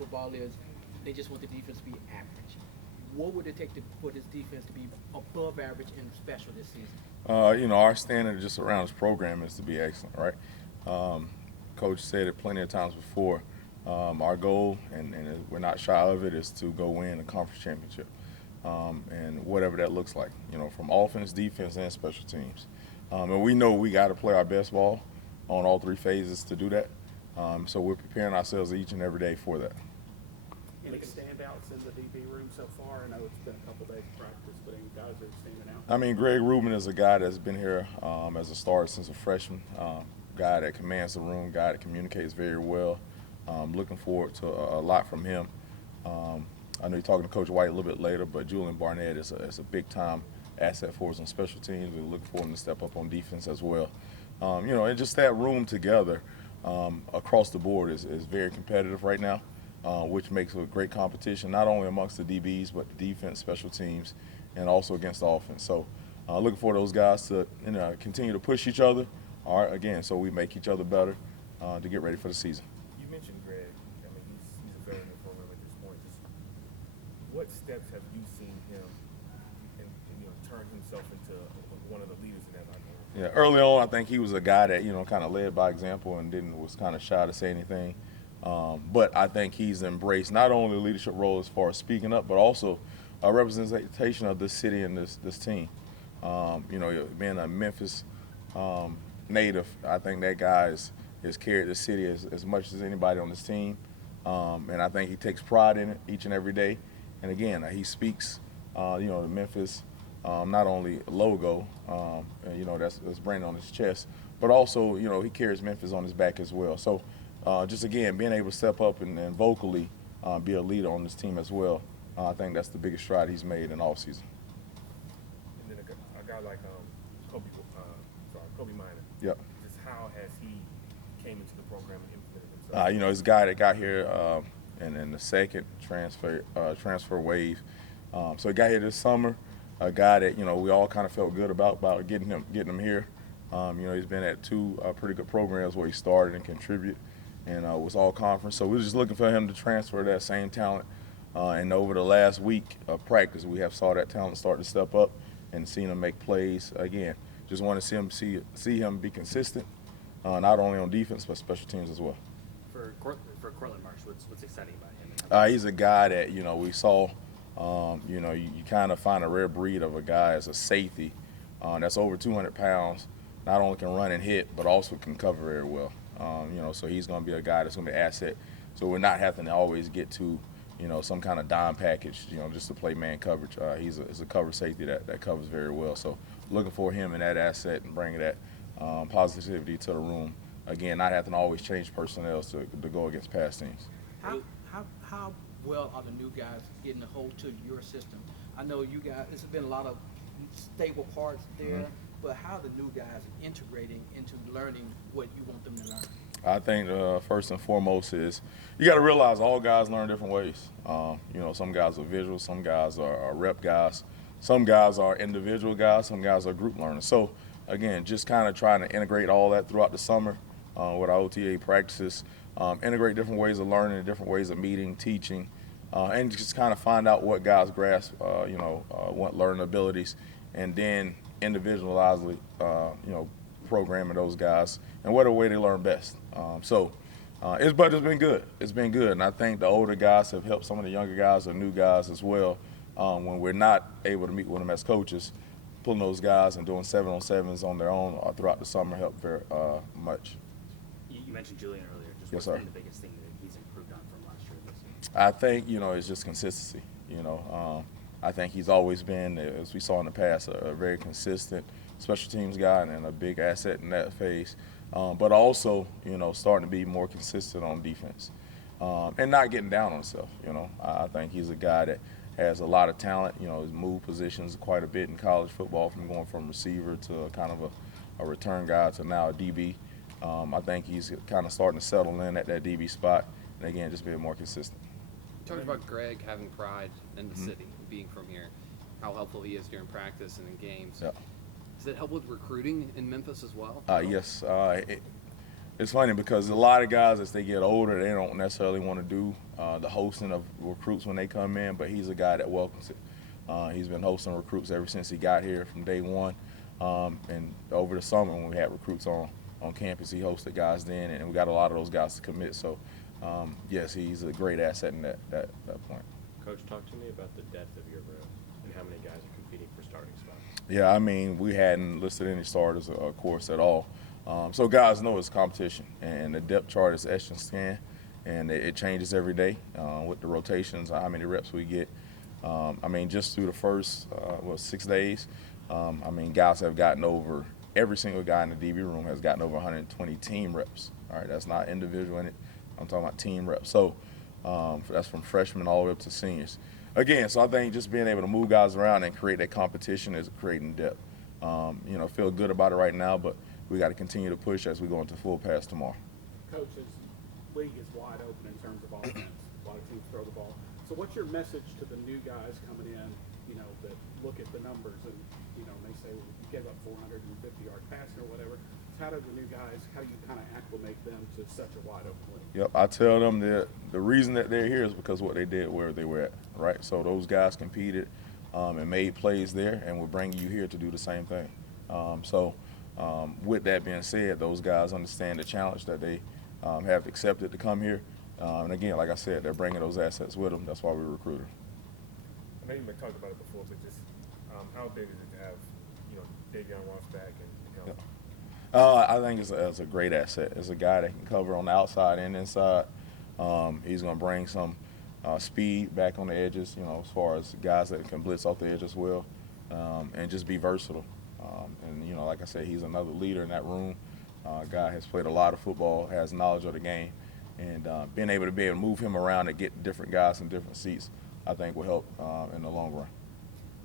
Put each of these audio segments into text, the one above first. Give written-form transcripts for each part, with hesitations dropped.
football is they just want the defense to be average. What would it take for this defense to be above average and special this season? Our standard just around this program is to be excellent, right? Coach said it plenty of times before. Our goal, and we're not shy of it, is to go win a conference championship, and whatever that looks like, from offense, defense, and special teams. And we know we got to play our best ball on all three phases to do that. So we're preparing ourselves each and every day for that. Any standouts in the DB room so far? I know it's been a couple days of practice, but any guys that are standing out? I mean, Greg Rubin is a guy that's been here as a starter since a freshman, guy that commands the room, guy that communicates very well. Looking forward to a lot from him. I know you're talking to Coach White a little bit later, but Julian Barnett is a big-time asset for us on special teams. We're looking for him to step up on defense as well. And just that room together across the board is very competitive right now, which makes it a great competition, not only amongst the DBs, but the defense, special teams, and also against the offense. So looking for those guys to continue to push each other, all right, again, so we make each other better to get ready for the season. You mentioned Greg. I mean, he's a veteran program at this point. Just what steps have you seen him and turn himself into one of the leaders in that locker room? Yeah, early on, I think he was a guy that kind of led by example and was kind of shy to say anything. But I think he's embraced not only the leadership role as far as speaking up, but also a representation of this city and this team. Being a Memphis native, I think that guy has carried the city as much as anybody on this team. And I think he takes pride in it each and every day. And again, he speaks, the Memphis not only logo, that's branded on his chest, but also, he carries Memphis on his back as well. So just again, being able to step up and vocally be a leader on this team as well, I think that's the biggest stride he's made in offseason. And then a guy like Kobe Minor. Yep. Just how has he came into the program and implemented himself? He's a guy that got here in the second transfer wave. So he got here this summer. A guy that we all kind of felt good about getting him here. He's been at two pretty good programs where he started and contributed, and was all conference. So we're just looking for him to transfer that same talent. And over the last week of practice, we have saw that talent start to step up and seen him make plays again. Just want to see him be consistent, not only on defense but special teams as well. For Cortland Marsh, what's exciting about him? He's a guy that we saw. You kind of find a rare breed of a guy as a safety that's over 200 pounds. Not only can run and hit, but also can cover very well. So he's going to be a guy that's going to be an asset. So we're not having to always get to some kind of dime package, just to play man coverage. He's a cover safety that covers very well. So looking for him in that asset and bringing that positivity to the room. Again, not having to always change personnel to go against past teams. How well are the new guys getting a hold to your system? I know you guys, there's been a lot of stable parts there, but how are the new guys integrating into learning what you want them to learn? I think first and foremost is you got to realize all guys learn different ways. Some guys are visual, some guys are rep guys, some guys are individual guys, some guys are group learners. So again, just kind of trying to integrate all that throughout the summer with our OTA practices, integrate different ways of learning, different ways of meeting, teaching, and just kind of find out what guys grasp, what learning abilities, and then individualizedly, programming those guys and what a way they learn best. It's been good. It's been good, and I think the older guys have helped some of the younger guys or new guys as well. When we're not able to meet with them as coaches, pulling those guys and doing 7-on-7s on their own throughout the summer helped very much. You mentioned Julian earlier. Just Yes, what's sir. been the biggest thing that he's improved on from last year to this year? I think it's just consistency. I think he's always been, as we saw in the past, a very consistent special teams guy and a big asset in that phase. But also, starting to be more consistent on defense and not getting down on himself. I think he's a guy that has a lot of talent. He's moved positions quite a bit in college football, from going from receiver to kind of a return guy to now a DB. I think he's kind of starting to settle in at that DB spot, and again, just being more consistent. You talked about Greg having pride in the city, being from here, how helpful he is during practice and in games. Yeah. Does that help with recruiting in Memphis as well? Yes. It's funny because a lot of guys, as they get older, they don't necessarily want to do the hosting of recruits when they come in, but he's a guy that welcomes it. He's been hosting recruits ever since he got here from day one. And over the summer when we had recruits on campus, he hosted guys then, and we got a lot of those guys to commit. So, yes, he's a great asset in that point. Coach, talk to me about the depth of your room and how many guys are competing for starting spots. Yeah, I mean, we hadn't listed any starters, of course, at all. So guys know it's competition, and the depth chart is etched and scanned, and it changes every day with the rotations, how many reps we get. I mean, just through the first 6 days, I mean, guys have gotten over, every single guy in the DB room has gotten over 120 team reps. All right, that's not individual in it. I'm talking about team reps. So that's from freshmen all the way up to seniors. Again, so I think just being able to move guys around and create that competition is creating depth. You know, feel good about it right now, but we got to continue to push as we go into full pass tomorrow. Coach's league is wide open in terms of offense. A lot of teams throw the ball. So what's your message to the new guys coming in, you know, that look at the numbers and, you know, they say, well, you gave up 450-yard passing or whatever. How do the new guys, how do you kind of acclimate them to such a wide open league? Yep, I tell them that the reason that they're here is because of what they did where they were at, right? So those guys competed and made plays there, and we're bringing you here to do the same thing. With that being said, those guys understand the challenge that they have accepted to come here. And again, like I said, they're bringing those assets with them. That's why we recruit them. I know you've talked about it before, but just how big is it to have, you know, Davion Ross back and help? I think it's a great asset. It's a guy that can cover on the outside and inside. He's going to bring some speed back on the edges, you know, as far as guys that can blitz off the edge as well, and just be versatile. And, you know, like I said, he's another leader in that room. Guy has played a lot of football, has knowledge of the game, and being able to move him around and get different guys in different seats, I think will help in the long run.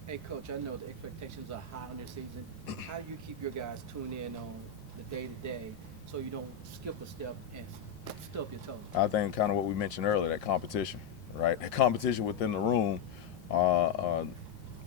Hey, Coach, I know the expectations are high on this season. How do you keep your guys tuned in on the day-to-day so you don't skip a step and stub your toes? I think kind of what we mentioned earlier, that competition, right? That competition within the room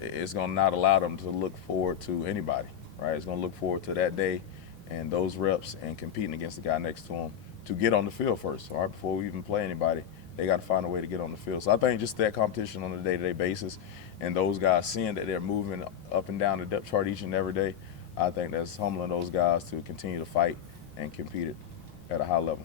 is going to not allow them to look forward to anybody, right? It's going to look forward to that day and those reps and competing against the guy next to them to get on the field first, all right? Before we even play anybody, they got to find a way to get on the field. So I think just that competition on a day-to-day basis and those guys seeing that they're moving up and down the depth chart each and every day, I think that's humbling those guys to continue to fight and compete at a high level.